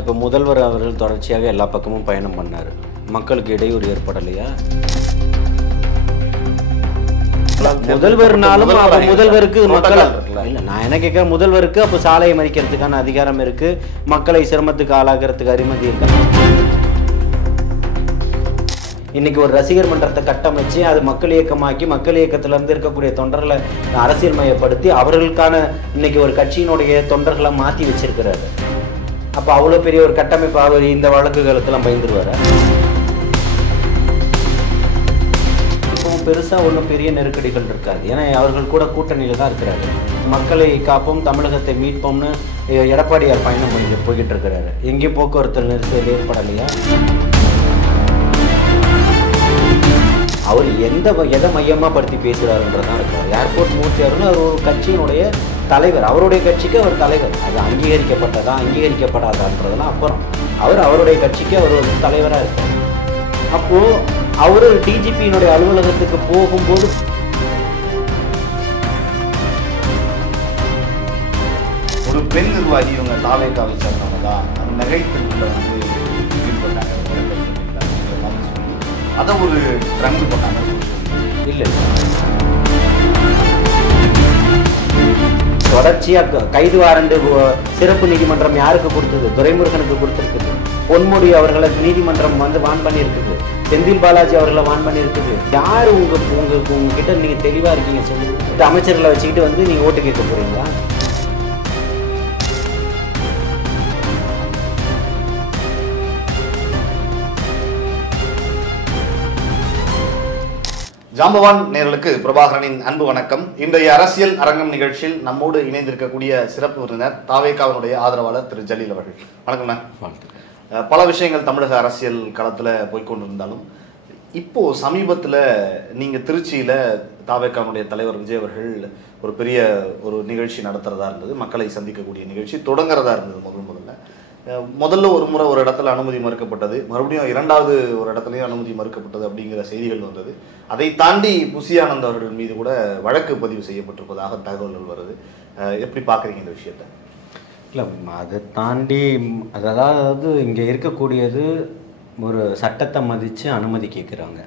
இப்போ முதல்வர் அவர்கள் தொடர்ச்சியாக எல்லா பக்கமும் பயணம் பண்ணார். மக்களுக்கு இடையூறு ஏற்படலையா? முதல்வர்னாலும் முதல்வருக்கு மக்கள் இல்லை, நான் என்ன கேட்குறேன், முதல்வருக்கு அப்போ சாலையை மறிக்கிறதுக்கான அதிகாரம் இருக்கு, மக்களை சிரமத்துக்கு ஆளாகிறதுக்கு அனுமதி இருக்கு. இன்னைக்கு ஒரு ரசிகர் மன்றத்தை கட்டமைச்சு அது மக்கள் இயக்கமாக்கி மக்கள் இயக்கத்துல இருந்து இருக்கக்கூடிய தொண்டர்களை அரசியல் மையப்படுத்தி அவர்களுக்கான இன்னைக்கு ஒரு கட்சியினுடைய தொண்டர்களை மாற்றி வச்சிருக்கிறாரு. அப்போ அவ்வளோ பெரிய ஒரு கட்டமைப்பு அவர் இந்த வழக்குகளுக்கெல்லாம் பயந்துருவாரு. இப்போ பெருசாக ஒன்றும் பெரிய நெருக்கடிகள் இருக்காது. ஏன்னா அவர்கள் கூட கூட்டணியில் தான் இருக்கிறாரு. மக்களை காப்போம், தமிழகத்தை மீட்போம்னு எடப்பாடியார் பயணம் போய்கிட்டு இருக்கிறாரு. எங்கேயும் போக்குவரத்து நெரிசல் ஏற்படலையா? அவர் எதை மையமாக படுத்தி பேசுகிறாருன்றதான் இருக்கார். ஏர்போர்ட் மூர்த்தி அவர்கள் அவர் ஒரு கட்சியினுடைய தலைவர், அவருடைய கட்சிக்கு அவர் தலைவர். அது அங்கீகரிக்கப்பட்டதா அங்கீகரிக்கப்படாதான்றதெல்லாம் அப்புறம். அவருடைய கட்சிக்கு அவர் ஒரு தலைவராக இருக்கார். அப்போது அவர் டிஜிபியினுடைய அலுவலகத்துக்கு போகும்போது ஒரு பெண் நிர்வாகி இவங்க தாவேக்காவை சேர்ந்தவங்க தான் நகைத்திருக்குள்ள வந்து ஈடுபட்டாங்க, அதை ஒரு ட்ரெண்ட் பண்ணாங்க. இல்லை, தொடர்ச்சியாக கைது வாரண்டு சிறப்பு நீதிமன்றம் யாருக்கு கொடுத்தது? துரைமுருகனுக்கு கொடுத்துருக்குது. பொன்முடி அவர்களை நீதிமன்றம் வந்து வான் பண்ணியிருக்குது. செந்தில் பாலாஜி அவர்களை வான் பண்ணியிருக்குது. யார் உங்ககிட்ட நீங்க தெளிவா இருக்கீங்க சொல்லுங்க. அமைச்சர்களை வச்சுக்கிட்டு வந்து நீங்க ஓட்டு கேட்க போறீங்களா? ஜாம்பவான் நேயர்களுக்கு பிரபாகரனின் அன்பு வணக்கம். இன்றைய அரசியல் அரங்கம் நிகழ்ச்சியில் நம்மோடு இணைந்திருக்கக்கூடிய சிறப்பு விருந்தினர் தாவேக்காவினுடைய ஆதரவாளர் திரு ஜலீல் அவர்கள். வணக்கம்ண்ணா. பல விஷயங்கள் தமிழக அரசியல் களத்துல போய்கொண்டிருந்தாலும் இப்போ சமீபத்துல நீங்க திருச்சியில தாவேக்காவினுடைய தலைவர் விஜய் அவர்கள் ஒரு பெரிய ஒரு நிகழ்ச்சி நடத்துறதா இருந்தது, மக்களை சந்திக்கக்கூடிய நிகழ்ச்சி தொடங்குறதா இருந்தது. முதல்ல ஒரு முறை ஒரு இடத்துல அனுமதி மறுக்கப்பட்டது, மறுபடியும் இரண்டாவது ஒரு இடத்துலையும் அனுமதி மறுக்கப்பட்டது அப்படிங்கிற செய்திகள் வந்தது. அதை தாண்டி புசி ஆனந்த் அவர்கள் மீது கூட வழக்கு பதிவு செய்யப்பட்டிருப்பதாக தகவல்கள் வருது. எப்படி பார்க்குறீங்க இந்த விஷயத்தை? இல்லை, அதை தாண்டி அதாவது இங்கே இருக்கக்கூடியது ஒரு சட்டத்தை மதித்து அனுமதி கேட்குறாங்க.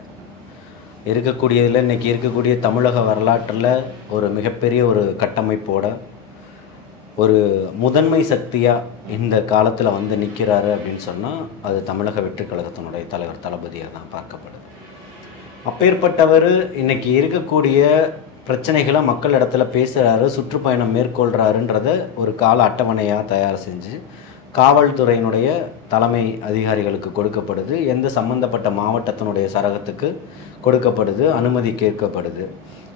இருக்கக்கூடியதில் இன்றைக்கி இருக்கக்கூடிய தமிழக வரலாற்றில் ஒரு மிகப்பெரிய ஒரு கட்டமைப்போட ஒரு முதன்மை சக்தியாக இந்த காலத்தில் வந்து நிற்கிறாரு அப்படின்னு சொன்னால் அது தமிழக வெற்றிக் கழகத்தினுடைய தலைவர் தளபதியாக தான் பார்க்கப்படுது. அப்பேற்பட்டவர் இன்னைக்கு இருக்கக்கூடிய பிரச்சனைகளை மக்கள் இடத்துல பேசுகிறாரு, சுற்றுப்பயணம் மேற்கொள்கிறாருன்றத ஒரு கால அட்டவணையாக தயார் செஞ்சு காவல்துறையினுடைய தலைமை அதிகாரிகளுக்கு கொடுக்கப்படுது. எந்த சம்பந்தப்பட்ட மாவட்டத்தினுடைய சரகத்துக்கு கொடுக்கப்படுது, அனுமதி கேட்கப்படுது.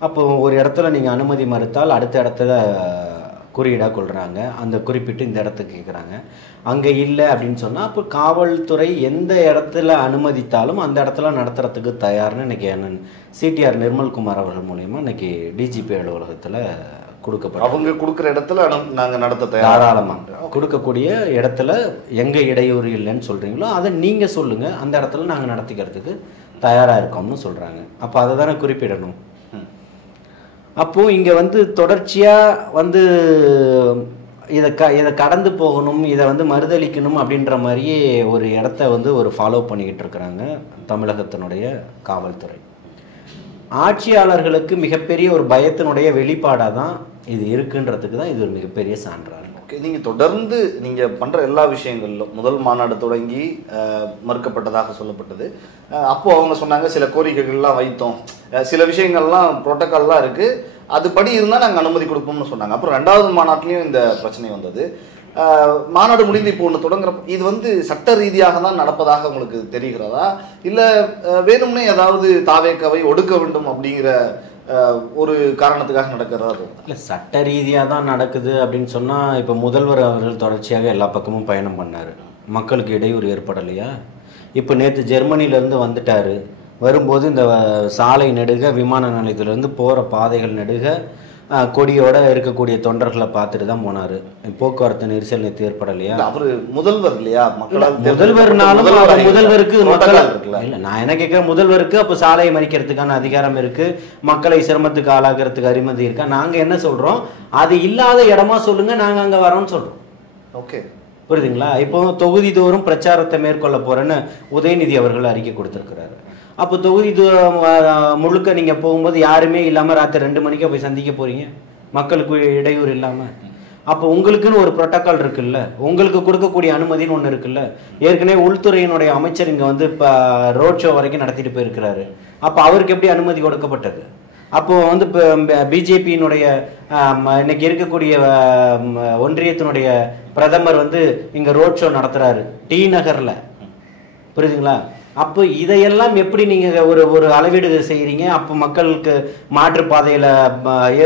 அப்போ ஒரு இடத்துல நீங்கள் அனுமதி மறுத்தால் அடுத்த இடத்துல குறியீடாக கொள்கிறாங்க, அந்த குறிப்பிட்டு இந்த இடத்துக்கு கேட்குறாங்க. அங்கே இல்லை அப்படின்னு சொன்னால் அப்போ காவல்துறை எந்த இடத்துல அனுமதித்தாலும் அந்த இடத்துல நடத்துறதுக்கு தயார்னு இன்றைக்கி சிடிஆர் நிர்மல்குமார் அவர்கள் மூலயமா இன்றைக்கி டிஜிபி அலுவலகத்தில் கொடுக்கப்படும். அவங்க கொடுக்குற இடத்துல நாங்கள் நடத்த தாராளமாக கொடுக்கக்கூடிய இடத்துல எங்கே இடையூறு இல்லைன்னு சொல்கிறீங்களோ அதை நீங்கள் சொல்லுங்கள், அந்த இடத்துல நாங்கள் நடத்திக்கிறதுக்கு தயாராக இருக்கோம்னு சொல்கிறாங்க. அப்போ அதை தானே குறிப்பிடணும். அப்போது இங்கே வந்து தொடர்ச்சியாக வந்து இதை கடந்து போகணும், இதை வந்து மறுதளிக்கணும் அப்படின்ற மாதிரியே ஒரு இடத்த வந்து ஒரு ஃபாலோ பண்ணிக்கிட்டு இருக்கிறாங்க தமிழகத்தினுடைய காவல்துறை. ஆட்சியாளர்களுக்கு மிகப்பெரிய ஒரு பயத்தினுடைய வெளிப்பாடாக தான் இது இருக்குன்றதுக்கு தான் இது ஒரு மிகப்பெரிய சான்றாக இருக்கும். நீங்கள் தொடர்ந்து நீங்கள் பண்ணுற எல்லா விஷயங்களிலும் முதல் மாநாடு தொடங்கி மறுக்கப்பட்டதாக சொல்லப்பட்டது. அப்போது அவங்க சொன்னாங்க சில கோரிக்கைகள்லாம் வைத்தோம், சில விஷயங்கள்லாம் புரோட்டோக்கால்லாம் இருக்குது, அதுபடி இருந்தால் நாங்கள் அனுமதி கொடுப்போம்னு சொன்னாங்க. அப்புறம் ரெண்டாவது மாநாட்டிலையும் இந்த பிரச்சனை வந்தது. மாநாடு முடிந்து இப்போ ஒன்று தொடங்குற இது வந்து சட்ட ரீதியாக தான் நடப்பதாக உங்களுக்கு தெரிகிறதா, இல்லை வேணும்னே ஏதாவது தாவேக்காவை ஒடுக்க வேண்டும் அப்படிங்கிற ஒரு காரணத்துக்காக நடக்கிறதா? இல்லை, சட்ட ரீதியாக தான் நடக்குது அப்படின்னு சொன்னால் இப்போ முதல்வர் அவர்கள் தொடர்ச்சியாக எல்லா பக்கமும் பயணம் பண்ணார். மக்களுக்கு இடையூறு ஏற்படலையா? இப்போ நேற்று ஜெர்மனிலேருந்து வந்துட்டார். வரும்போது இந்த சாலை நெடுக விமான நிலையத்திலேருந்து போகிற பாதைகள் நெடுக கொடியோட இருக்கக்கூடிய தொண்டர்களை பார்த்துட்டு தான் போனாரு. போக்குவரத்து நெரிசல் நேற்று ஏற்படலையா? அவரு முதல்வர் இல்லையா? முதல்வர்னாலும் முதல்வருக்கு மக்கள் இல்லை, நான் என்ன கேட்கிறேன், முதல்வருக்கு அப்போ சாலையை மறிக்கிறதுக்கான அதிகாரம் இருக்கு, மக்களை சிரமத்துக்கு ஆளாகிறதுக்கு அனுமதி இருக்கா? நாங்க என்ன சொல்றோம், அது இல்லாத இடமா சொல்லுங்க, நாங்க அங்க வரோம்னு சொல்றோம். ஓகே, புரியுதுங்களா? இப்போ தொகுதி தோறும் பிரச்சாரத்தை மேற்கொள்ள போறேன்னு உதயநிதி அவர்கள் அறிக்கை கொடுத்திருக்கிறாரு. அப்போ தொகுதி முழுக்க நீங்க போகும்போது யாருமே இல்லாம ராத்திரி 2 மணிக்கே போய் சந்திக்க போறீங்க, மக்களுக்கு இடையூறு இல்லாம. அப்போ உங்களுக்குன்னு ஒரு புரோட்டோகால் இருக்குல்ல, உங்களுக்கு கொடுக்கக்கூடிய அனுமதின்னு ஒன்று இருக்குல்ல. ஏற்கனவே உள்துறையினுடைய அமைச்சர் இங்க வந்து இப்போ ரோட் ஷோ வரைக்கும் நடத்திட்டு போயிருக்கிறாரு. அப்போ அவருக்கு எப்படி அனுமதி கொடுக்கப்பட்டது? அப்போ வந்து இப்போ பிஜேபியினுடைய இன்னைக்கு இருக்கக்கூடிய ஒன்றியத்தினுடைய பிரதமர் வந்து இங்க ரோட் ஷோ நடத்துறாரு டி நகர்ல, புரியுதுங்களா? அப்போ இதையெல்லாம் எப்படி நீங்க ஒரு அளவீடு செய்யறீங்க? அப்போ மக்களுக்கு மாற்றுப்பாதையில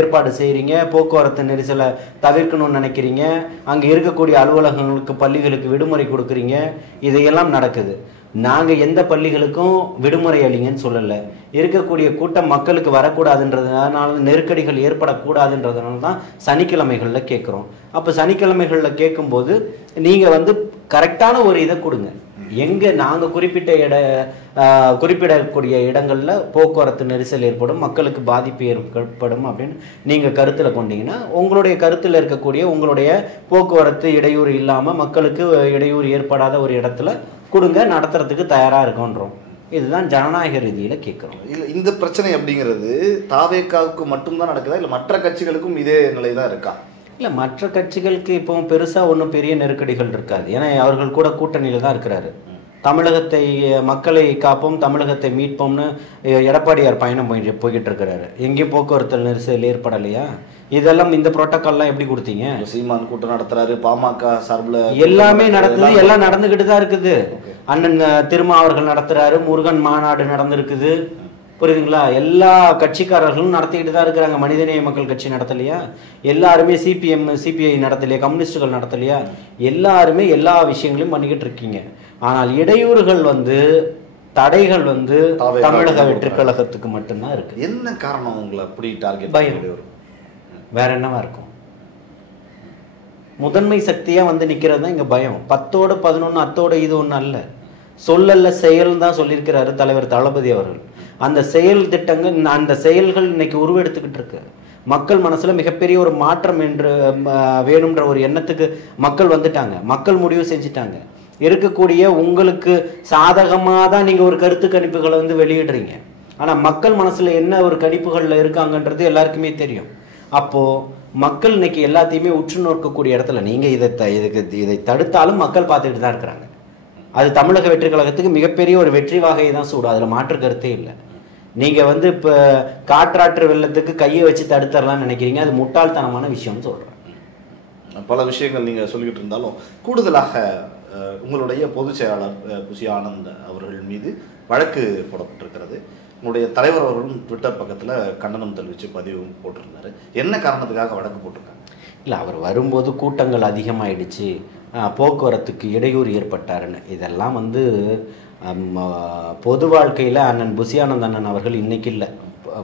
ஏற்பாடு செய்யறீங்க, போக்குவரத்து நெரிசலை தவிர்க்கணும்னு நினைக்கிறீங்க, அங்க இருக்கக்கூடிய அலுவலகங்களுக்கு பள்ளிகளுக்கு விடுமுறை கொடுக்குறீங்க, இதையெல்லாம் நடக்குது. நாங்க எந்த பள்ளிகளுக்கும் விடுமுறை அளிங்கன்னு சொல்லல. இருக்கக்கூடிய கூட்டம் மக்களுக்கு வரக்கூடாதுன்றதுனால, நெருக்கடிகள் ஏற்படக்கூடாதுன்றதுனால தான் சனிக்கிழமைகள்ல கேட்குறோம். அப்போ சனிக்கிழமைகள்ல கேட்கும்போது நீங்க வந்து கரெக்டான ஒரு இதை கொடுங்க. எங்க நாங்க குறிப்பிடக்கூடிய இடங்கள்ல போக்குவரத்து நெரிசல் ஏற்படும், மக்களுக்கு பாதிப்பு ஏற்படும் அப்படின்னு நீங்க கருத்துல கொண்டீங்கன்னா, உங்களுடைய கருத்துல இருக்கக்கூடிய உங்களுடைய போக்குவரத்து இடையூறு இல்லாம மக்களுக்கு இடையூறு ஏற்படாத ஒரு இடத்துல கொடுங்க, நடத்துறதுக்கு தயாரா இருக்கோன்றோம். இதுதான் ஜனநாயக ரீதியில கேட்கிறோம். இல்ல இந்த பிரச்சனை அப்படிங்கிறது தாவேகாவுக்கு மட்டும்தான் நடக்குதா, இல்ல மற்ற கட்சிகளுக்கும் இதே நிலை தான் இருக்கா? இல்லை, மற்ற கட்சிகளுக்கு இப்போ பெருசாக ஒன்றும் பெரிய நெருக்கடிகள் இருக்காது. ஏன்னா அவர்கள் கூட கூட்டணியில் தான் இருக்கிறாரு. தமிழகத்தை மக்களை காப்போம், தமிழகத்தை மீட்போம்னு எடப்பாடியார் பயணம் போய்கிட்டு இருக்கிறாரு. எங்கேயும் போக்குவரத்து நெரிசல் ஏற்படலையா? இதெல்லாம் இந்த புரோட்டோகால்லாம் எப்படி கொடுத்தீங்க? சீமான் கூட்டம் நடத்துறாரு, பாமக சார்பில் எல்லாமே நடக்குது, எல்லாம் நடந்துகிட்டு தான் இருக்குது. அண்ணன் திருமாவர்கள் நடத்துறாரு, முருகன் மாநாடு நடந்திருக்குது, புரியுதுங்களா? எல்லா கட்சிக்காரர்களும் நடத்திக்கிட்டு தான் இருக்கிறாங்க. மனிதநேய மக்கள் கட்சி நடத்தலையா? எல்லாருமே சிபிஐ நடத்தலையா? கம்யூனிஸ்டுகள் நடத்தலையா? எல்லாருமே எல்லா விஷயங்களையும் பண்ணிக்கிட்டு இருக்கீங்க. ஆனால் இடையூறுகள் வந்து, தடைகள் வந்து தமிழக வெற்றி கழகத்துக்கு மட்டும்தான் இருக்கு. என்ன காரணம் உங்களை அப்படி டார்கெட்? பயம். வேற என்னவா இருக்கும்? முதன்மை சக்தியா வந்து நிக்கிறது தான் இங்க பயம். 10ஓட 11 அத்தோட இது ஒண்ணு அல்ல, சொல்லல்ல செயல் தான் சொல்லியிருக்கிறாரு தலைவர் தளபதி அவர்கள். அந்த செயல் திட்டங்கள், அந்த செயல்கள் இன்னைக்கு உருவெடுத்துக்கிட்டு இருக்கு. மக்கள் மனசுல மிகப்பெரிய ஒரு மாற்றம் என்று வேணும்ன்ற ஒரு எண்ணத்துக்கு மக்கள் வந்துட்டாங்க. மக்கள் முடிவு செஞ்சுட்டாங்க. இருக்கக்கூடிய உங்களுக்கு சாதகமாக தான் நீங்க ஒரு கருத்து கணிப்புகளை வந்து வெளியிடுறீங்க. ஆனா மக்கள் மனசுல என்ன ஒரு கணிப்புகள்ல இருக்காங்கன்றது எல்லாருக்குமே தெரியும். அப்போ மக்கள் இன்னைக்கு எல்லாத்தையுமே உற்று நோக்கக்கூடிய இடத்துல நீங்க இதை தடுத்தாலும் மக்கள் பார்த்துக்கிட்டு தான் இருக்கிறாங்க. அது தமிழக வெற்றி கழகத்துக்கு மிகப்பெரிய ஒரு வெற்றி வாகையை தான் சூடும், அதுல மாற்று கருத்தே இல்லை. நீங்க வந்து இப்ப காற்றாற்று வெள்ளத்துக்கு கையை வச்சு தடுத்தரலாம்னு நினைக்கிறீங்க, அது முட்டாள்தனமான விஷயம்னு சொல்றேன். பல விஷயங்கள் நீங்க சொல்லிக்கிட்டு இருந்தாலும் கூடுதலாக உங்களுடைய பொதுச் செயலாளர் புசி ஆனந்த் அவர்கள் மீது வழக்கு போடப்பட்டிருக்கிறது. உங்களுடைய தலைவர் அவர்களும் ட்விட்டர் பக்கத்தில் கண்டனம் தெரிவித்து பதிவும் போட்டிருந்தாரு. என்ன காரணத்துக்காக வழக்கு போட்டிருக்காங்க? இல்லை, அவர் வரும்போது கூட்டங்கள் அதிகமாயிடுச்சு, போக்குவரத்துக்கு இடையூறு ஏற்பட்டாருன்னு. இதெல்லாம் வந்து பொது வாழ்க்கையில் அண்ணன் புசி ஆனந்த் அண்ணன் அவர்கள் இன்னைக்கு இல்லை,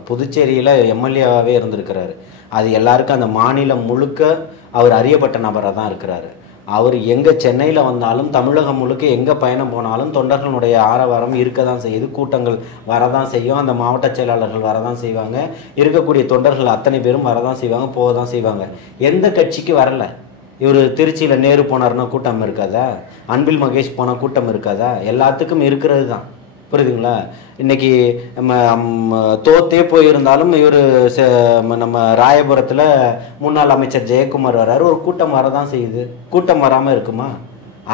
புதுச்சேரியில் எம்எல்ஏவாகவே இருந்திருக்கிறாரு. அது எல்லாருக்கும் அந்த மாநிலம் முழுக்க அவர் அறியப்பட்ட நபராக தான் இருக்கிறாரு. அவர் எங்கே சென்னையில் வந்தாலும், தமிழகம் முழுக்க எங்கே பயணம் போனாலும் தொண்டர்களுடைய ஆரவாரம் இருக்க தான் செய்யுது, கூட்டங்கள் வரதான் செய்யும், அந்த மாவட்ட செயலாளர்கள் வரதான் செய்வாங்க, இருக்கக்கூடிய தொண்டர்கள் அத்தனை பேரும் வரதான் செய்வாங்க, போக தான் செய்வாங்க. எந்த கட்சிக்கு வரல? இவர் திருச்சியில் நேரு போனார்னா கூட்டம் இருக்காதா? அன்பில் மகேஷ் போனால் கூட்டம் இருக்காதா? எல்லாத்துக்கும் இருக்கிறது தான், புரியுதுங்களா? இன்னைக்கு தோத்தே போயிருந்தாலும் இவர் நம்ம ராயபுரத்தில் முன்னாள் அமைச்சர் ஜெயக்குமார் வர்றாரு, ஒரு கூட்டம் வரதான் செய்யுது. கூட்டம் வராமல் இருக்குமா?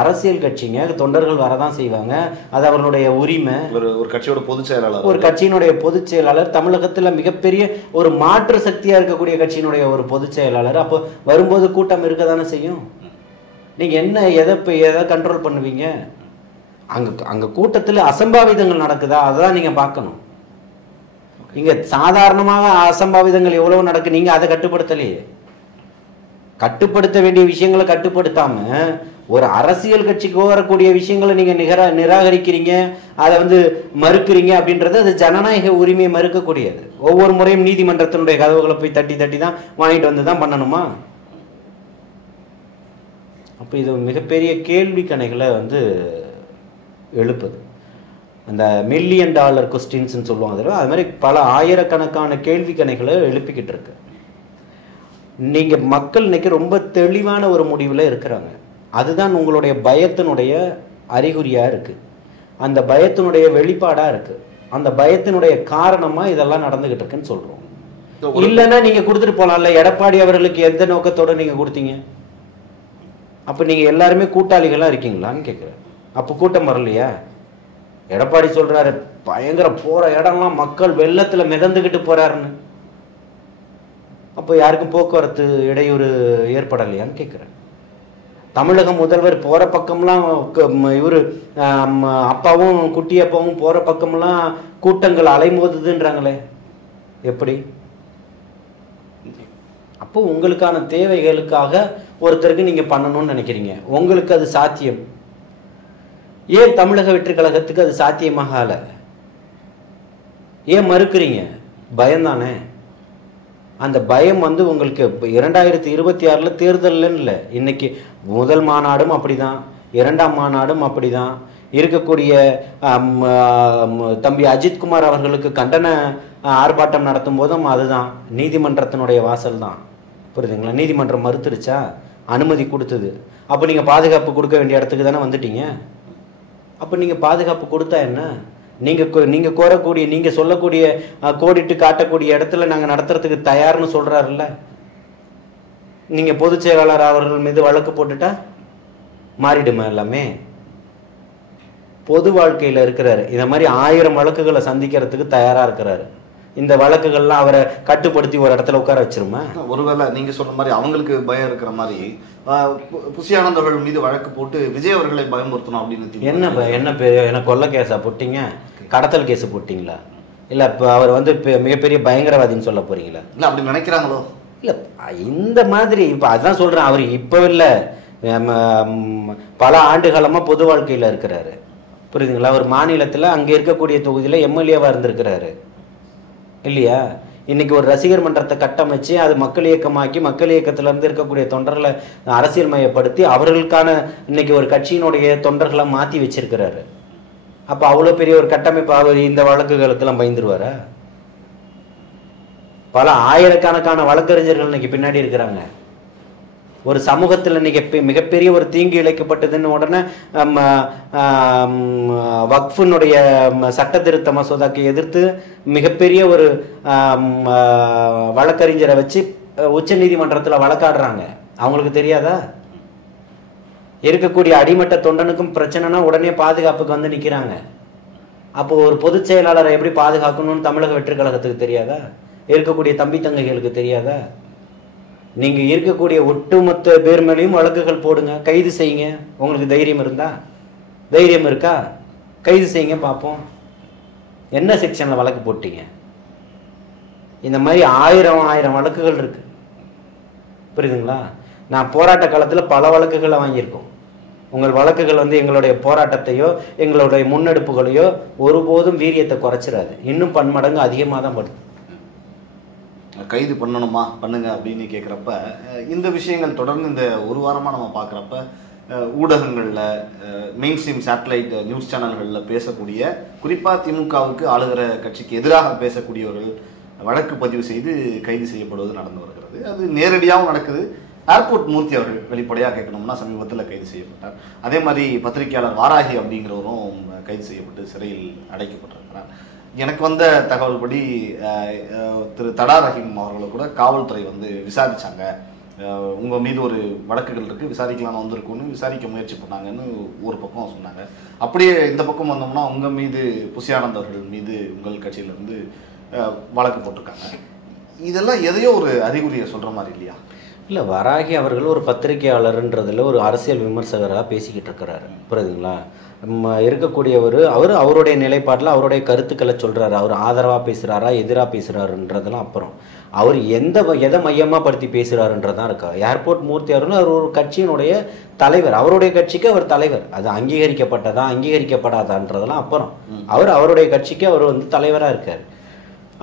அரசியல் கட்சிங்க, தொண்டர்கள் வரதான் செய்வாங்க, அது அவர்களுடைய உரிமை. ஒரு கட்சியோட பொதுச் செயலாளர், ஒரு கட்சியினுடைய பொதுச் செயலாளர், தமிழகத்தில் மிகப்பெரிய ஒரு மாற்று சக்தியா இருக்கக்கூடிய கட்சியினுடைய ஒரு பொதுச் செயலாளர். அப்போ வரும்போது கூட்டம் இருக்க தானே செய்யும். நீங்க என்ன எதை கண்ட்ரோல் பண்ணுவீங்க? அங்க கூட்டத்தில் அசம்பாவிதங்கள் நடக்குதா? அதான் நீங்க பார்க்கணும். இங்க சாதாரணமாக அசம்பாவிதங்கள் எவ்வளவு நடக்கு, நீங்க அதை கட்டுப்படுத்தலையே. கட்டுப்படுத்த வேண்டிய விஷயங்களை கட்டுப்படுத்தாம ஒரு அரசியல் கட்சிக்கு வரக்கூடிய விஷயங்களை நீங்க நிராகரிக்கிறீங்க, அதை வந்து மறுக்கிறீங்க அப்படின்றது அது ஜனநாயக உரிமையை மறுக்கக்கூடியது. ஒவ்வொரு முறையும் நீதிமன்றத்தினுடைய கதவுகளை போய் தட்டி தட்டி தான் வாங்கிட்டு வந்து தான் பண்ணணுமா? அப்போ இது மிகப்பெரிய கேள்வி கணைகளை வந்து எழுப்புது. அந்த $1 மில்லியன் கொஸ்டின்ஸ்ன்னு சொல்லுவாங்க, அது மாதிரி பல ஆயிரக்கணக்கான கேள்வி கணைகளை எழுப்பிக்கிட்டு இருக்கு. நீங்க மக்கள் இன்னைக்கு ரொம்ப தெளிவான ஒரு முடிவில் இருக்கிறாங்க. அதுதான் உங்களுடைய பயத்தினுடைய அறிகுறியாக இருக்குது, அந்த பயத்தினுடைய வெளிப்பாடாக இருக்குது, அந்த பயத்தினுடைய காரணமாக இதெல்லாம் நடந்துக்கிட்டு இருக்குன்னு சொல்கிறோம். இல்லைன்னா நீங்கள் கொடுத்துட்டு போகலாம்ல. எடப்பாடி அவர்களுக்கு எந்த நோக்கத்தோடு நீங்கள் கொடுத்தீங்க? அப்போ நீங்கள் எல்லாருமே கூட்டாளிகளாக இருக்கீங்களான்னு கேட்குறேன். அப்போ கூட்டம் வரலையா? எடப்பாடி சொல்கிறாரு பயங்கர போகிற இடம்லாம் மக்கள் வெள்ளத்தில் மிதந்துக்கிட்டு போகிறாருன்னு. அப்போ யாருக்கும் போக்குவரத்து இடையூறு ஏற்படலையான்னு கேட்குறேன். தமிழக முதல்வர் போகிற பக்கம்லாம் இவர் அப்பாவும் குட்டி அப்பாவும் போகிற பக்கம்லாம் கூட்டங்கள் அலைமோதுதுன்றாங்களே, எப்படி? அப்போ உங்களுக்கான தேவைகளுக்காக ஒருத்தருக்கு நீங்கள் பண்ணணும்னு நினைக்கிறீங்க, உங்களுக்கு அது சாத்தியம். ஏன் தமிழக வெற்றி கழகத்துக்கு அது சாத்தியமாக ஆகல? ஏன் மறுக்கிறீங்க? பயம்தானே. அந்த பயம் உங்களுக்கு 2026 தேர்தல்னு இல்லை, இன்னைக்கு முதல் மாநாடும் அப்படிதான், இரண்டாம் மாநாடும் அப்படிதான். இருக்கக்கூடிய தம்பி அஜித்குமார் அவர்களுக்கு கண்டன ஆர்ப்பாட்டம் நடத்தும் போதும் அதுதான், நீதிமன்றத்தினுடைய வாசல் தான். புரியுதுங்களா? நீதிமன்றம் மறுத்துருச்சா? அனுமதி கொடுத்தது. அப்போ நீங்கள் பாதுகாப்பு கொடுக்க வேண்டிய இடத்துக்கு தானே வந்துட்டீங்க. அப்போ நீங்கள் பாதுகாப்பு கொடுத்தா என்ன? நீங்கள் கோரக்கூடிய, நீங்கள் சொல்லக்கூடிய, கோடிட்டு காட்டக்கூடிய இடத்துல நாங்கள் நடத்துறதுக்கு தயார்னு சொல்கிறாருல்ல. நீங்கள் பொதுச் செயலாளர் அவர்கள் மீது வழக்கு போட்டுட்டா மாறிடுமா எல்லாமே? பொது வாழ்க்கையில் இருக்கிறாரு, இந்த மாதிரி 1000 வழக்குகளை சந்திக்கிறதுக்கு தயாராக இருக்கிறாரு. இந்த வழக்குகள்லாம் அவரை கட்டுப்படுத்தி ஒரு இடத்துல உட்கார வச்சிருமா? ஒருவேளை நீங்க சொல்ற மாதிரி அவங்களுக்கு பயம் இருக்கிற மாதிரி புசியானந்த் அவர்கள் மீது வழக்கு போட்டு விஜய் அவர்களை பயமுறுத்தணும் அப்படின்னு என்ன கொல்ல கேஸா போட்டீங்க? கடத்தல் கேஸ் போட்டீங்களா? இல்லை இப்போ அவர் மிகப்பெரிய பயங்கரவாதின்னு சொல்ல போறீங்களா? இல்லை அப்படி நினைக்கிறாங்களோ? இல்லை இந்த மாதிரி இப்போ அதுதான் சொல்கிறேன். அவர் இப்போ இல்லை, பல ஆண்டுகாலமாக பொது வாழ்க்கையில் இருக்கிறாரு. புரியுதுங்களா? அவர் மாநிலத்தில் அங்கே இருக்கக்கூடிய தொகுதியில் எம்எல்ஏவாக இருந்திருக்கிறாரு இல்லையா? இன்னைக்கு ஒரு ரசிகர் மன்றத்தை கட்டமைச்சு அது மக்கள் இயக்கமாக்கி மக்கள் இயக்கத்திலேருந்து இருக்கக்கூடிய தொண்டர்களை அரசியல் மையப்படுத்தி அவர்களுக்கான இன்னைக்கு ஒரு கட்சியினுடைய தொண்டர்களை மாற்றி வச்சிருக்கிறாரு. அப்போ அவ்வளோ பெரிய ஒரு கட்டமைப்பு அவர் இந்த வழக்குகளுக்கெல்லாம் பயந்துருவாரா? பல ஆயிரக்கணக்கான வழக்கறிஞர்கள் இன்னைக்கு பின்னாடி இருக்கிறாங்க. ஒரு சமூகத்தில் இன்னைக்கு மிகப்பெரிய ஒரு தீங்கு இழைக்கப்பட்டதுன்னு உடனே வக்ஃபுனுடைய சட்ட திருத்த மசோதாக்கு எதிர்த்து மிகப்பெரிய ஒரு வழக்கறிஞரை வச்சு உச்ச நீதிமன்றத்தில் வழக்காடுறாங்க. அவங்களுக்கு தெரியாதா? இருக்கக்கூடிய அடிமட்ட தொண்டனுக்கும் பிரச்சனைனா உடனே பாதுகாப்புக்கு வந்து நிற்கிறாங்க. அப்போ ஒரு பொதுச் செயலாளரை எப்படி பாதுகாக்கணும்னு தமிழக வெற்றி கழகத்துக்கு தெரியாதா? இருக்கக்கூடிய தம்பி தங்கைகளுக்கு தெரியாதா? நீங்க இருக்கக்கூடிய ஒட்டுமொத்த பேர் மேலேயும் வழக்குகள் போடுங்க, கைது செய்யுங்க. உங்களுக்கு தைரியம் இருந்தா, தைரியம் இருக்கா? கைது செய்யுங்க பார்ப்போம். என்ன செக்ஷன்ல வழக்கு போட்டீங்க? இந்த மாதிரி 1000 வழக்குகள் இருக்கு. புரியுதுங்களா? நான் போராட்ட காலத்தில் பல வழக்குகளை வாங்கியிருக்கோம். உங்கள் வழக்குகள் எங்களுடைய போராட்டத்தையோ எங்களுடைய முன்னெடுப்புகளையோ ஒருபோதும் வீரியத்தை குறைச்சிடாது, இன்னும் பன்மடங்கு அதிகமாக தான் படுது. கைது பண்ணணுமா பண்ணுங்க அப்படின்னு கேட்குறப்ப இந்த விஷயங்கள் தொடர்ந்து இந்த ஒரு வாரமாக நம்ம பார்க்குறப்ப ஊடகங்களில் மெயின் ஸ்ட்ரீம் சேட்டலைட் நியூஸ் சேனல்களில் பேசக்கூடிய, குறிப்பாக திமுகவுக்கு ஆளுகிற கட்சிக்கு எதிராக பேசக்கூடியவர்கள் வழக்கு பதிவு செய்து கைது செய்யப்படுவது நடந்து வருகிறது. அது நேரடியாகவும் நடக்குது. ஏர்போர்ட் மூர்த்தி அவர்கள் வெளிப்படையாக கேட்கணும்னா சமீபத்தில் கைது செய்யப்பட்டார். அதே மாதிரி பத்திரிகையாளர் வாராகி அப்படிங்கிறவரும் கைது செய்யப்பட்டு சிறையில் அடைக்கப்பட்டிருக்கிறார். எனக்கு வந்த தகவல் படி திரு தடா ரஹீம் அவர்களை கூட காவல்துறை விசாரிச்சாங்க. உங்கள் மீது ஒரு வழக்குகள் இருக்குது, விசாரிக்கலாம்னு வந்திருக்குன்னு விசாரிக்க முயற்சி பண்ணாங்கன்னு ஒரு பக்கம் சொன்னாங்க. அப்படியே இந்த பக்கம் வந்தோம்னா உங்கள் மீது புசியானந்த் அவர்கள் மீது உங்கள் கட்சியிலேருந்து வழக்கு போட்டிருக்காங்க. இதெல்லாம் எதையோ ஒரு அறிகுறியை சொல்கிற மாதிரி இல்லையா? இல்லை, வராகி அவர்கள் ஒரு பத்திரிகையாளர்ன்றதில் ஒரு அரசியல் விமர்சகராக பேசிக்கிட்டு இருக்கிறாரு. புரியுதுங்களா? இருக்கக்கூடியவர் அவருடைய நிலைப்பாட்டில் அவருடைய கருத்துக்களை சொல்கிறாரு. அவர் ஆதரவாக பேசுகிறாரா எதிராக பேசுகிறாருன்றதெல்லாம் அப்புறம். அவர் எதை மையமாக படுத்தி பேசுகிறாருன்றதான் இருக்கா. ஏர்போர்ட் மூர்த்தி அவர்கள் அவர் ஒரு கட்சியினுடைய தலைவர், அவருடைய கட்சிக்கு அவர் தலைவர். அது அங்கீகரிக்கப்பட்டதா அங்கீகரிக்கப்படாதான்றதெல்லாம் அப்புறம். அவருடைய கட்சிக்கு அவர் தலைவராக இருக்கார்.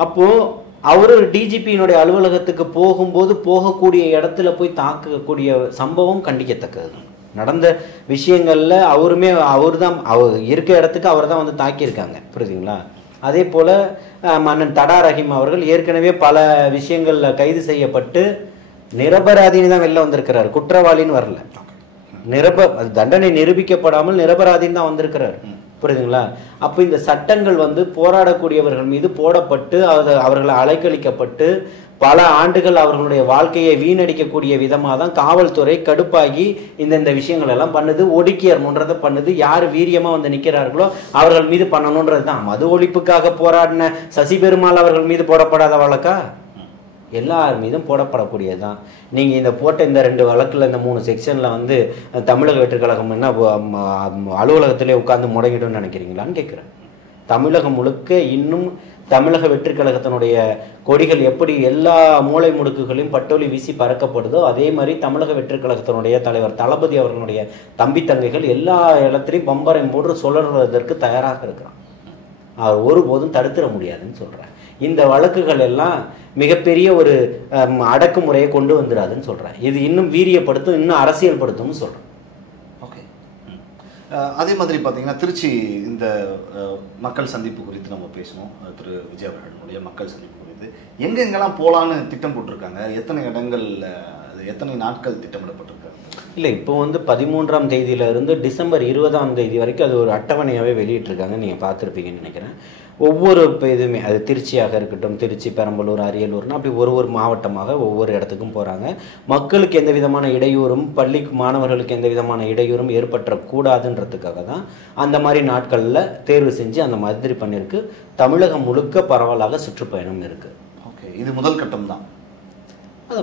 அப்போது அவர் டிஜிபியினுடைய அலுவலகத்துக்கு போகும்போது போகக்கூடிய இடத்துல போய் தாக்கக்கூடிய சம்பவம் கண்டிக்கத்தக்கது. நடந்த விஷயங்களில் அவர் தான் இருக்க இடத்துக்கு அவர் தான் தாக்கியிருக்காங்க. புரியுதுங்களா? அதே போல் மன்னன் தடா ரஹீம் அவர்கள் ஏற்கனவே பல விஷயங்களில் கைது செய்யப்பட்டு நிரபராதின்னு தான் வெளில வந்திருக்கிறார், குற்றவாளின்னு வரல. அது தண்டனை நிரூபிக்கப்படாமல் நிரபராதின்னு தான் வந்திருக்கிறார். புரியுதுங்களா? அப்போ இந்த சட்டங்கள் வந்து போராடக்கூடியவர்கள் மீது போடப்பட்டு அவர்களை அலைக்கழிக்கப்பட்டு பல ஆண்டுகள் அவர்களுடைய வாழ்க்கையை வீணடிக்கக்கூடிய விதமாக தான் காவல்துறை கடுப்பாகி இந்த விஷயங்கள் எல்லாம் பண்ணுது. ஒடுக்கியர்ன்றதை பண்ணுது. யார் வீரியமாக வந்து நிற்கிறார்களோ அவர்கள் மீது பண்ணணுன்றது தான். மது ஒழிப்புக்காக போராடின சசி பெருமாள் அவர்கள் மீது போடப்படாத வழக்கா? எல்லார் மீதும் போடப்படக்கூடியதுதான். நீங்கள் இந்த போட்ட இந்த 2 வழக்கில் இந்த 3 செக்ஷனில் வந்து தமிழக வெற்றி கழகம் என்ன அலுவலகத்திலே உட்கார்ந்து முடங்கிடும்னு நினைக்கிறீங்களான்னு கேட்குறேன். தமிழகம் முழுக்க இன்னும் தமிழக வெற்றி கழகத்தினுடைய கொடிகள் எப்படி எல்லா மூளை முடுக்குகளையும் பட்டொலி வீசி பறக்கப்படுதோ அதே மாதிரி தமிழக வெற்றி கழகத்தினுடைய தலைவர் தளபதி அவர்களுடைய தம்பி தங்கைகள் எல்லா இடத்துலையும் பம்பரம் போட்டு சுழல்வதற்கு தயாராக இருக்கிறான். அவர் ஒருபோதும் தடுத்துட முடியாதுன்னு சொல்கிறேன். இந்த வழக்குகள் எல்லாம் மிகப்பெரிய ஒரு அடக்குமுறையை கொண்டு வந்துடாதுன்னு சொல்கிறேன். இது இன்னும் வீரியப்படுத்தும், இன்னும் அரசியல்படுத்தும்னு சொல்கிறேன். ஓகே. அதே மாதிரி பார்த்தீங்கன்னா திருச்சி இந்த மக்கள் சந்திப்பு குறித்து நம்ம பேசணும். திரு விஜய் அவர்களுடைய மக்கள் சந்திப்பு குறித்து எங்கெங்கெல்லாம் போகலான்னு திட்டம் போட்டிருக்காங்க, எத்தனை இடங்கள், எத்தனை நாட்கள் திட்டமிடப்பட்டிருக்காங்க? இல்லை, இப்போ வந்து 13ஆம் தேதியிலிருந்து டிசம்பர் 20ஆம் தேதி வரைக்கும் அது ஒரு அட்டவணையாகவே வெளியிட்டிருக்காங்க. நீங்கள் பார்த்துருப்பீங்கன்னு நினைக்கிறேன். ஒவ்வொரு இதுவுமே அது திருச்சியாக இருக்கட்டும், திருச்சி, பெரம்பலூர், அரியலூர்னு அப்படி ஒரு மாவட்டமாக ஒவ்வொரு இடத்துக்கும் போகிறாங்க. மக்களுக்கு எந்த விதமான இடையூறும், பள்ளி மாணவர்களுக்கு எந்த விதமான இடையூறும் ஏற்பட்டக்கூடாதுன்றதுக்காக தான் அந்த மாதிரி நாட்களில் தேர்வு செஞ்சு அந்த மாதிரி பண்ணியிருக்கு. தமிழகம் முழுக்க பரவலாக சுற்றுப்பயணம் இருக்குது. ஓகே, இது முதல் கட்டம் தான். அது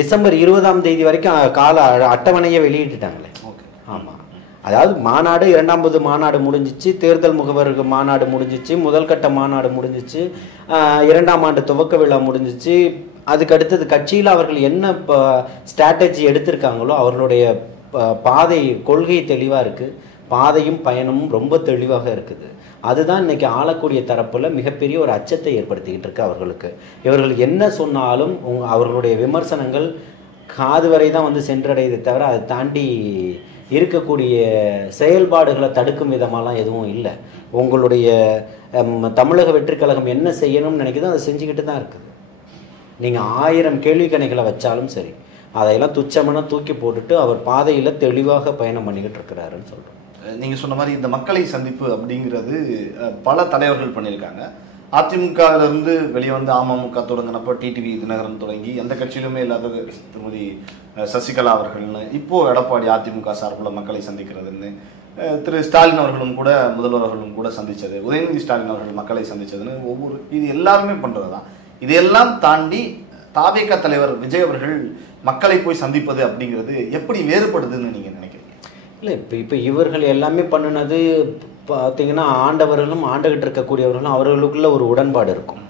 டிசம்பர் 20ஆம் தேதி வரைக்கும் கால அட்டவணையை வெளியிட்டுட்டாங்களே. ஓகே, ஆமாம். அதாவது மாநாடு, 2வது மாநாடு முடிஞ்சிச்சு, தேர்தல் முகவர் மாநாடு முடிஞ்சிச்சு, முதல் கட்ட மாநாடு முடிஞ்சிச்சு, 2ஆம் ஆண்டு துவக்க விழா முடிஞ்சிச்சு. அதுக்கு அடுத்தது கட்சியில் அவர்கள் என்ன ஸ்ட்ராட்டஜி எடுத்திருக்காங்களோ அவர்களுடைய பாதை, கொள்கை தெளிவாக இருக்குது. பாதையும் பயணமும் ரொம்ப தெளிவாக இருக்குது. அதுதான் இன்னைக்கு ஆளக்கூடிய தரப்புல மிகப்பெரிய ஒரு அச்சத்தை ஏற்படுத்திக்கிட்டு இருக்கு அவர்களுக்கு. இவர்கள் என்ன சொன்னாலும் அவர்களுடைய விமர்சனங்கள் காது வரை தான் வந்து சென்றடையதை தவிர அதை தாண்டி இருக்கக்கூடிய செயல்பாடுகளை தடுக்கும் விதமாலாம் எதுவும் இல்லை. உங்களுடைய தமிழக வெற்றி கழகம் என்ன செய்யணும்னு நினைக்குதோ அதை செஞ்சுக்கிட்டு தான் இருக்குது. நீங்கள் 1000 கேள்வி கணைகளை வச்சாலும் சரி, அதையெல்லாம் துச்சமான தூக்கி போட்டுட்டு அவர் பாதையில் தெளிவாக பயணம் பண்ணிக்கிட்டு இருக்கிறாருன்னு சொல்கிறோம். நீங்கள் சொன்ன மாதிரி இந்த மக்களை சந்திப்பு அப்படிங்கிறது பல தலைவர்கள் பண்ணியிருக்காங்க. அதிமுகவிலிருந்து வெளியே வந்து அமமுக தொடங்கினப்போ டிடிவி தினகரன் தொடங்கி எந்த கட்சியிலுமே இல்லாத திருமதி சசிகலா அவர்கள்னு, இப்போ எடப்பாடி அதிமுக சார்பில் மக்களை சந்திக்கிறதுன்னு, திரு ஸ்டாலின் அவர்களும் கூட, முதல்வர் அவர்களும் கூட சந்தித்தது, உதயநிதி ஸ்டாலின் அவர்கள் மக்களை சந்தித்ததுன்னு இது எல்லாருமே பண்ணுறது தான். இதையெல்லாம் தாண்டி தாவேகா தலைவர் விஜய் அவர்கள் மக்களை போய் சந்திப்பது அப்படிங்கிறது எப்படி வேறுபடுதுன்னு நீங்கள் நினைக்கிறீங்க? இல்லை, இப்போ இவர்கள் எல்லாமே பண்ணினது பார்த்தீங்கன்னா ஆண்டவர்களும் ஆண்டுகிட்டு இருக்கக்கூடியவர்களும் அவர்களுக்குள்ள ஒரு உடன்பாடு இருக்கும்.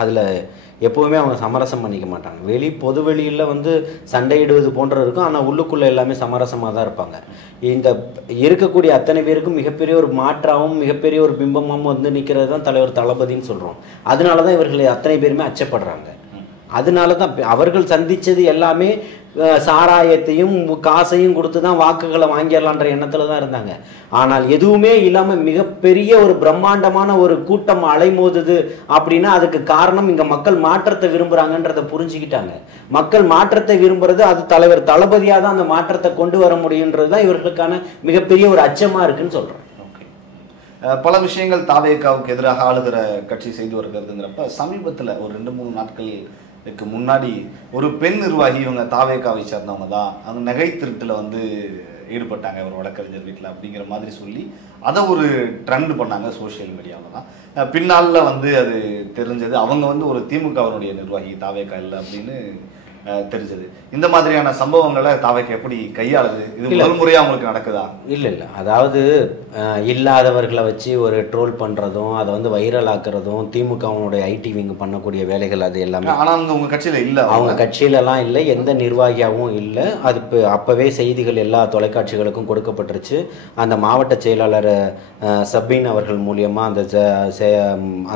அதில் எப்போவுமே அவங்க சமரசம் பண்ணிக்க மாட்டாங்க. பொது வெளியில் வந்து சண்டையிடுவது போன்ற இருக்கும், ஆனால் உள்ளுக்குள்ளே எல்லாமே சமரசமாக தான் இருப்பாங்க. இந்த இருக்கக்கூடிய அத்தனை பேருக்கும் மிகப்பெரிய ஒரு மாற்றாகவும் மிகப்பெரிய ஒரு பிம்பமாகவும் வந்து நிற்கிறது தான் தலைவர் தளபதின்னு சொல்கிறோம். அதனால தான் இவர்கள் அத்தனை பேருமே அச்சப்படுறாங்க. அதனால தான் அவர்கள் சந்தித்தது எல்லாமே சாராயத்தையும் காசையும் கொடுத்து தான் வாக்குகளை வாங்கிடலான்ற எண்ணத்தில் தான் இருந்தாங்க. ஆனால் எதுவுமே இல்லாமல் மிகப்பெரிய ஒரு பிரம்மாண்டமான ஒரு கூட்டம் அலைமோதுது அப்படின்னா அதுக்கு காரணம் இங்கே மக்கள் மாற்றத்தை விரும்புகிறாங்கன்றதை புரிஞ்சுக்கிட்டாங்க. மக்கள் மாற்றத்தை விரும்புறது அது தலைவர் தளபதியாக தான் அந்த மாற்றத்தை கொண்டு வர முடியுன்றது தான் இவர்களுக்கான மிகப்பெரிய ஒரு அச்சமாக இருக்குன்னு சொல்கிறேன். பல விஷயங்கள் தாவேகாவுக்கு எதிராக ஆளுகிற கட்சி செய்து வருகிறதுங்கிறப்ப சமீபத்தில் ஒரு 2-3 நாட்களுக்கு முன்னாடி ஒரு பெண் நிர்வாகி, இவங்க தாவேகாவை சேர்ந்தவங்க தான், அவங்க நகை திருட்டில் வந்து ஈடுபட்டாங்க ஒரு வழக்கறிஞர் வீட்டில் அப்படிங்கிற மாதிரி சொல்லி அதை ஒரு ட்ரெண்ட் பண்ணாங்க சோஷியல் மீடியாவில் தான். பின்னால் வந்து அது தெரிஞ்சது அவங்க வந்து ஒரு திமுகவினுடைய நிர்வாகி, தாவேகா இல்லை அப்படின்னு தெரிஞ்சது. இந்த மாதிரியான சம்பவங்களை தாவேகா எப்படி கையாளுது? இது முதல் முறையாக அவங்களுக்கு நடக்குதா? இல்லை, அதாவது இல்லாதவர்களை வச்சு ஒரு ட்ரோல் பண்ணுறதும் அதை வந்து வைரல் ஆக்குறதும் திமுகவுடைய ஐடி விங் பண்ணக்கூடிய வேலைகள் அது எல்லாமே. ஆனால் அவங்க உங்கள் கட்சியில் இல்லை, அவங்க கட்சியிலலாம் இல்லை, எந்த நிர்வாகியாகவும் இல்லை. அது இப்போ அப்போவே செய்திகள் எல்லா தொலைக்காட்சிகளுக்கும் கொடுக்கப்பட்டுருச்சு. அந்த மாவட்ட செயலாளர் சப்பீன் அவர்கள் மூலியமாக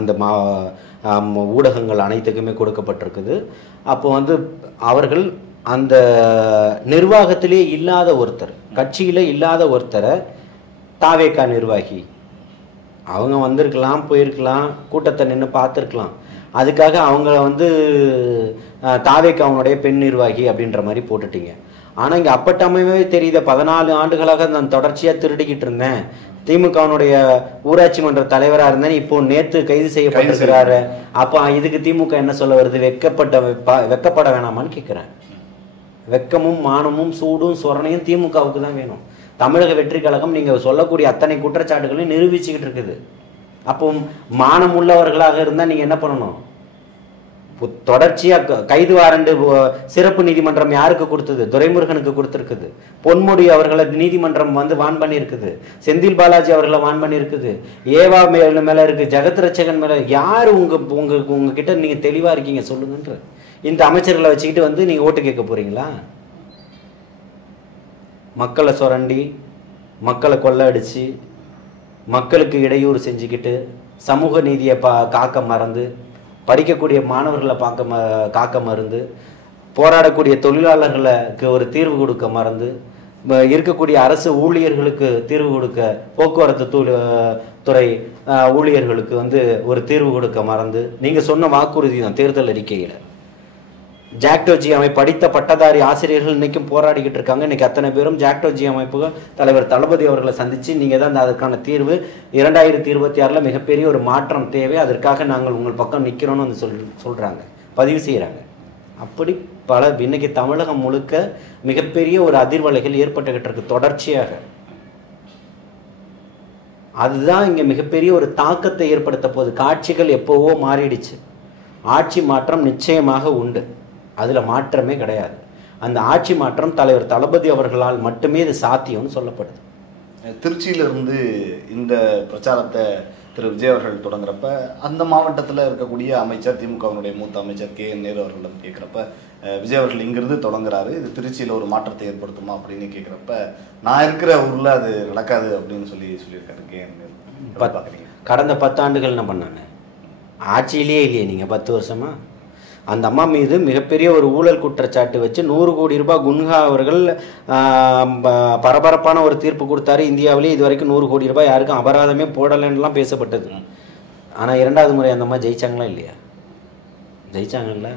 அந்த ஊடகங்கள் அனைத்துக்குமே கொடுக்கப்பட்டிருக்குது. அப்போ வந்து அவர்கள் அந்த நிர்வாகத்திலே இல்லாத ஒருத்தர், கட்சியில் இல்லாத ஒருத்தரை தாவேகா நிர்வாகி, அவங்க வந்திருக்கலாம், போயிருக்கலாம், கூட்டத்தை நின்று பார்த்துருக்கலாம். அதுக்காக அவங்கள வந்து தாவேகா அவனுடைய பெண் நிர்வாகி அப்படின்ற மாதிரி போட்டுட்டீங்க. ஆனால் இங்கே அப்பட்டமே தெரியுத 14 ஆண்டுகளாக நான் தொடர்ச்சியாக திருடிக்கிட்டு இருந்தேன், திமுகவினுடைய ஊராட்சி மன்ற தலைவராக இருந்தேன், இப்போ நேற்று கைது செய்யப்பட்டிருக்கிறாரு. அப்போ இதுக்கு திமுக என்ன சொல்ல வருது? வெக்கப்பட வேணாமான்னு கேட்குறேன். வெக்கமும் மானமும் சூடும் சொரணையும் திமுகவுக்கு தான் வேணும். தமிழக வெற்றி கழகம் நீங்கள் சொல்லக்கூடிய அத்தனை குற்றச்சாட்டுகளையும் நிரூபிச்சுக்கிட்டு இருக்குது. அப்போ மானம் உள்ளவர்களாக இருந்தால் நீங்கள் என்ன பண்ணணும்? தொடர்ச்சியாக கைது வாரண்டு சிறப்பு நீதிமன்றம் யாருக்கு கொடுத்தது? துரைமுருகனுக்கு கொடுத்துருக்குது. பொன்முடி அவர்களை நீதிமன்றம் வான் பண்ணியிருக்குது. செந்தில் பாலாஜி அவர்களை வான் பண்ணியிருக்குது. ஏவா மேல இருக்கு, ஜெகத் ரட்சகன் மேல. யார் உங்ககிட்ட நீங்க தெளிவா இருக்கீங்க சொல்லுங்கன்ற இந்த அமைச்சர்களை வச்சுக்கிட்டு நீங்க ஓட்டு கேட்க போறீங்களா? மக்களை சுரண்டி, மக்களை கொள்ள அடிச்சு, மக்களுக்கு இடையூறு செஞ்சுக்கிட்டு, சமூக நீதியை காக்க மறந்து, படிக்கக்கூடிய மாணவர்களை காக்க மறந்து, போராடக்கூடிய தொழிலாளர்களுக்கு ஒரு தீர்வு கொடுக்க மறந்து, இருக்கக்கூடிய அரசு ஊழியர்களுக்கு தீர்வு கொடுக்க, போக்குவரத்து துறை ஊழியர்களுக்கு ஒரு தீர்வு கொடுக்க மறந்து, நீங்க சொன்ன வாக்குறுதி தான் தேர்தல் அறிக்கையில். ஜாக்டோஜி அமைப்பு படித்த பட்டதாரி ஆசிரியர்கள் இன்னைக்கும் போராடிக்கிட்டு இருக்காங்க. இன்னைக்கு அத்தனை பேரும் ஜாக்டோஜி அமைப்புகள் தலைவர் தளபதி அவர்களை சந்திச்சு நீங்க தான் அதற்கான தீர்வு 2026 மிகப்பெரிய ஒரு மாற்றம் தேவை, அதற்காக நாங்கள் உங்கள் பக்கம் நிற்கிறோம்னு சொல்றாங்க, பதிவு செய்யறாங்க. அப்படி பல இன்னைக்கு தமிழகம் முழுக்க மிகப்பெரிய ஒரு அதிர்வலைகள் ஏற்பட்டுக்கிட்டு இருக்கு தொடர்ச்சியாக. அதுதான் இங்க மிகப்பெரிய ஒரு தாக்கத்தை ஏற்படுத்த போகுது. காட்சிகள் எப்போவோ மாறிடுச்சு, ஆட்சி மாற்றம் நிச்சயமாக உண்டு, அதுல மாற்றமே கிடையாது. அந்த ஆட்சி மாற்றம் தலைவர் தளபதி அவர்களால் மட்டுமே இது சாத்தியம்னு சொல்லப்படுது. திருச்சியிலிருந்து இந்த பிரச்சாரத்தை திரு விஜய் அவர்கள் தொடங்குறப்ப அந்த மாவட்டத்தில் இருக்கக்கூடிய அமைச்சர், திமுகவினுடைய மூத்த அமைச்சர் KN நேரு அவர்களிடம் கேட்குறப்ப, விஜய் அவர்கள் இங்கிருந்து தொடங்குறாரு, இது திருச்சியில் ஒரு மாற்றத்தை ஏற்படுத்துமா அப்படின்னு கேட்குறப்ப, நான் இருக்கிற ஊரில் அது நடக்காது அப்படின்னு சொல்லியிருக்காரு KN நேரு. கடந்த 10 ஆண்டுகள் என்ன பண்ணாங்க? ஆட்சியிலேயே இல்லையே நீங்கள் 10 வருஷமா. அந்த அம்மா மீது மிகப்பெரிய ஒரு ஊழல் குற்றச்சாட்டு வச்சு 100 கோடி ரூபாய் குன்ஹா அவர்கள் பரபரப்பான ஒரு தீர்ப்பு கொடுத்தாரு. இந்தியாவிலேயே இது வரைக்கும் 100 கோடி ரூபாய் யாருக்கும் அபராதமே போடலைன்னுலாம் பேசப்பட்டது. ஆனால் 2வது முறை அந்த அம்மா ஜெயிச்சாங்களா இல்லையா? ஜெயிச்சாங்கல்ல.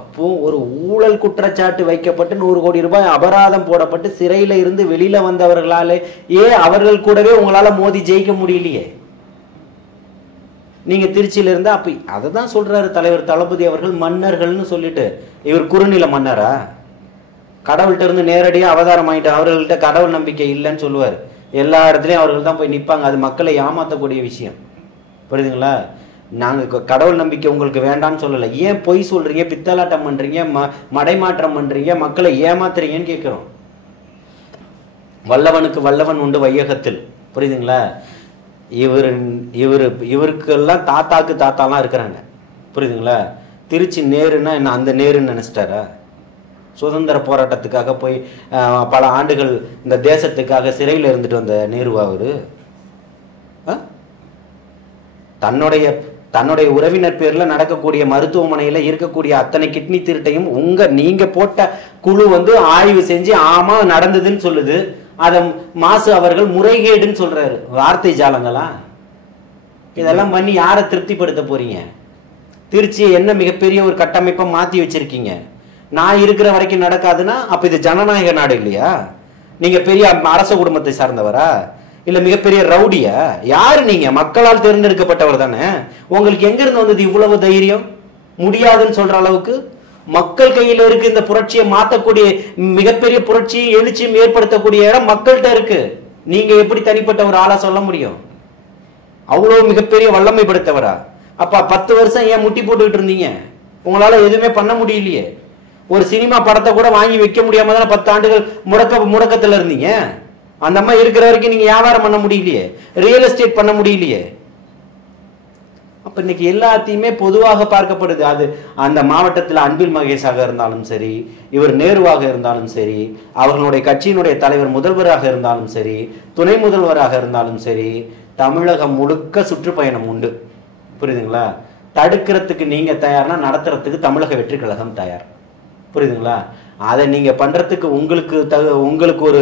அப்போ ஒரு ஊழல் குற்றச்சாட்டு வைக்கப்பட்டு 100 கோடி ரூபாய் அபராதம் போடப்பட்டு சிறையில இருந்து வெளியில வந்தவர்களாலே அவர்கள் கூடவே உங்களால மோதி ஜெயிக்க முடியலையே. நீங்க திருச்சியில இருந்தா அப்ப அதை தான் சொல்றாரு தலைவர் தளபதி அவர்கள், மன்னர்கள்னு சொல்லிட்டு. இவர் குறுநில மன்னரா? கடவுள்கிட்ட இருந்து நேரடியாக அவதாரம் ஆயிட்டு அவர்கள்ட்ட கடவுள் நம்பிக்கை இல்லைன்னு சொல்லுவார். எல்லா இடத்துலையும் அவர்கள் தான் போய் நிற்பாங்க. அது மக்களை ஏமாற்றக்கூடிய விஷயம், புரியுதுங்களா? நாங்கள் கடவுள் நம்பிக்கை உங்களுக்கு வேண்டாம்னு சொல்லலை. ஏன் பொய் சொல்றீங்க, பித்தலாட்டம் பண்றீங்க, மடைமாற்றம் பண்றீங்க, மக்களை ஏமாத்துறீங்கன்னு கேட்குறோம். வல்லவனுக்கு வல்லவன் உண்டு வையகத்தில், புரியுதுங்களா? இவருக்கெல்லாம் தாத்தாலாம் இருக்கிறாங்க, புரியுதுங்களா? திருச்சி நேருன்னா என்ன அந்த நேருன்னு நினைச்சிட்டாரா? சுதந்திர போராட்டத்துக்காக போய் பல ஆண்டுகள் இந்த தேசத்துக்காக சிறையில் இருந்துட்டு வந்த நேருவா அவரு? தன்னுடைய உறவினர் பேர்ல நடக்கக்கூடிய மருத்துவமனையில இருக்கக்கூடிய அத்தனை கிட்னி திருட்டையும் நீங்க போட்ட குழு ஆய்வு செஞ்சு ஆமா நடந்ததுன்னு சொல்லுது. அத மாசு அவர்கள் முறைகேடுன்னு சொல்றாரு. வார்த்தை ஜாலங்களா இதெல்லாம் பண்ணி யாரை திருப்திப்படுத்த போறீங்க? திருச்சியை என்ன மிகப்பெரிய ஒரு கட்டமைப்பை மாத்தி வச்சிருக்கீங்க. நான் இருக்கிற வரைக்கும் நடக்காதுன்னா அப்ப இது ஜனநாயக நாடு இல்லையா? நீங்க பெரிய அரச குடும்பத்தை சார்ந்தவரா இல்ல மிகப்பெரிய ரவுடியா? யாரு நீங்க? மக்களால் தேர்ந்தெடுக்கப்பட்டவர் தானே. உங்களுக்கு எங்க இருந்து வந்தது இவ்வளவு தைரியம்? முடியாதுன்னு சொல்ற அளவுக்கு மக்கள் கையில இருக்கு. இந்த புரட்சியை மாற்றக்கூடிய மிகப்பெரிய புரட்சியும் எழுச்சியும் ஏற்படுத்தக்கூடிய இடம் மக்கள்கிட்ட இருக்கு. நீங்க எப்படி தனிப்பட்ட ஒரு ஆளா சொல்ல முடியும்? அவ்வளவு மிகப்பெரிய வல்லமை படுத்தவரா? அப்ப 10 வருஷம் ஏன் முட்டி போட்டுக்கிட்டு இருந்தீங்க? உங்களால எதுவுமே பண்ண முடியலையே. ஒரு சினிமா படத்தை கூட வாங்கி வைக்க முடியாம தானே 10 ஆண்டுகள் முடக்கத்துல இருந்தீங்க. அந்த அம்மா இருக்கிற வரைக்கும் நீங்க வியாபாரம் பண்ண முடியலையே, ரியல் எஸ்டேட் பண்ண முடியலையே. அப்ப இன்னைக்கு எல்லாத்தையுமே பொதுவாக பார்க்கப்படுது. அது அந்த மாவட்டத்தில் அன்பில் மகேஷாக இருந்தாலும் சரி, இவர் நேருவாக இருந்தாலும் சரி, அவர்களுடைய கட்சியினுடைய தலைவர் முதல்வராக இருந்தாலும் சரி, துணை முதல்வராக இருந்தாலும் சரி, தமிழகம் முழுக்க சுற்றுப்பயணம் உண்டு, புரியுதுங்களா? தடுக்கிறதுக்கு நீங்க தயார்னா நடத்துறதுக்கு தமிழக வெற்றி கழகம் தயார், புரியுதுங்களா? அதை நீங்க பண்றதுக்கு உங்களுக்கு ஒரு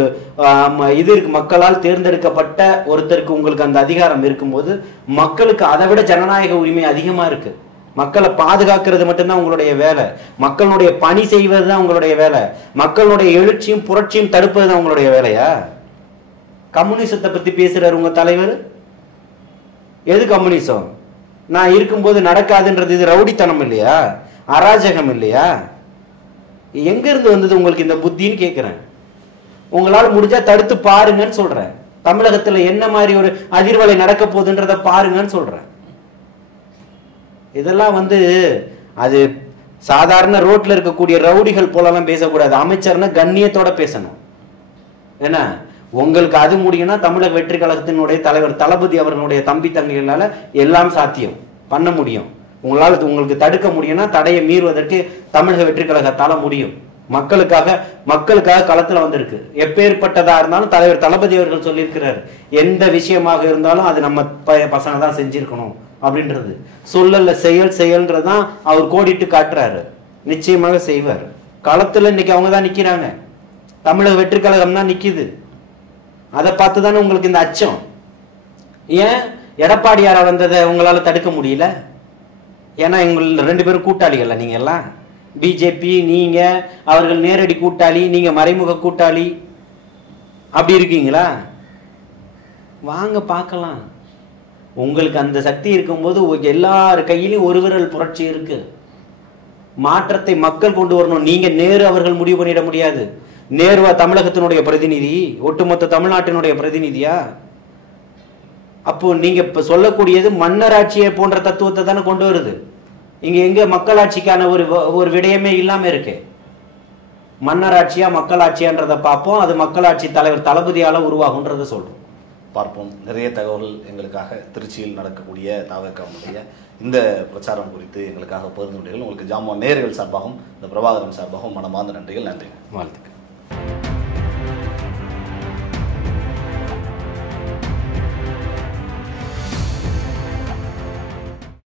இது இருக்கு. மக்களால் தேர்ந்தெடுக்கப்பட்ட ஒருத்தருக்கு உங்களுக்கு அந்த அதிகாரம் இருக்கும்போது மக்களுக்கு அதை விட ஜனநாயக உரிமை அதிகமா இருக்கு. மக்களை பாதுகாக்கிறது மட்டும்தான் உங்களுடைய வேலை. மக்களுடைய பணி செய்வது தான் உங்களுடைய வேலை. மக்களுடைய எழுச்சியும் புரட்சியும் தடுப்பது தான் உங்களுடைய வேலையா? கம்யூனிசத்தை பத்தி பேசுறாரு உங்க தலைவர். எது கம்யூனிசம்? நான் இருக்கும்போது நடக்காதுன்றது இது ரவுடித்தனம் இல்லையா? அராஜகம் இல்லையா? எங்க இருந்து வந்தது உங்களுக்கு இந்த புத்தின்னு கேட்கிறேன். உங்களால் முடிஞ்சா தடுத்து பாருங்கன்னு சொல்றேன். தமிழகத்துல என்ன மாதிரி ஒரு அதிர்வலை நடக்க போகுதுன்றத பாருங்கன்னு சொல்றேன். இதெல்லாம் அது சாதாரண ரோட்ல இருக்கக்கூடிய ரவுடிகள் போலலாம் பேசக்கூடாது. அமைச்சர்னா கண்ணியத்தோட பேசணும். ஏன்னா உங்களுக்கு அது முடியும்னா தமிழக வெற்றி கழகத்தினுடைய தலைவர் தளபதி அவர்களுடைய தம்பி தங்கைகளால எல்லாம் சாத்தியம் பண்ண முடியும். உங்களுக்கு தடுக்க முடியும்னா தடையை மீறுவதற்கு தமிழக வெற்றி கழகத்தால முடியும். மக்களுக்காக களத்துல வந்திருக்கு. எப்பேற்பட்டதா இருந்தாலும் தலைவர் தளபதி அவர்கள் சொல்லியிருக்கிறார், எந்த விஷயமாக இருந்தாலும் அது நம்ம பசங்க தான் செஞ்சிருக்கணும் அப்படின்றது. சொல்லல செயல்ன்றதான் அவர் கோடிட்டு காட்டுறாரு. நிச்சயமாக செய்வார். களத்துல இன்னைக்கு அவங்க தான் நிக்கிறாங்க. தமிழக வெற்றி கழகம் தான் நிக்குது. அதை பார்த்து தானே உங்களுக்கு இந்த அச்சம். ஏன் எடப்பாடியார வந்ததை உங்களால தடுக்க முடியல? ஏன்னா எங்க 2 பேரும் கூட்டாளிகள். நீங்க எல்லாம் பிஜேபி, நீங்க அவர்கள் நேரடி கூட்டாளி, நீங்க மறைமுக கூட்டாளி. அப்படி இருக்கீங்களா? வாங்க பார்க்கலாம். உங்களுக்கு அந்த சக்தி இருக்கும்போது எல்லார் கையிலும் ஒரு விரல் புரட்சி இருக்கு. மாற்றத்தை மக்கள் கொண்டு வரணும். நீங்க நேரு அவர்கள் முடிவு பண்ணிட முடியாது. நேருவா தமிழகத்தினுடைய பிரதிநிதி? ஒட்டுமொத்த தமிழ்நாட்டினுடைய பிரதிநிதியா? அப்போ நீங்க இப்ப சொல்லக்கூடியது மன்னராட்சியை போன்ற தத்துவத்தை தானே கொண்டு வருது. இங்க எங்க மக்களாட்சிக்கான ஒரு விடயமே இல்லாம இருக்கு. மன்னராட்சியா மக்களாட்சியான்றதை பார்ப்போம். அது மக்களாட்சி தலைவர் தளபதியால உருவாகுன்றதை சொல்றோம். பார்ப்போம். நிறைய தகவல் எங்களுக்காக திருச்சியில் நடக்கக்கூடிய தாவேக்காவுடைய இந்த பிரச்சாரம் குறித்து எங்களுக்காக பகிர்ந்து கொண்டீர்கள். உங்களுக்கு ஜாமான் நேயர்கள் சார்பாகவும் இந்த பிரபாகரன் சார்பாகவும் மனமார்ந்த நன்றிகள். நன்றி. வாழ்த்துக்கள்.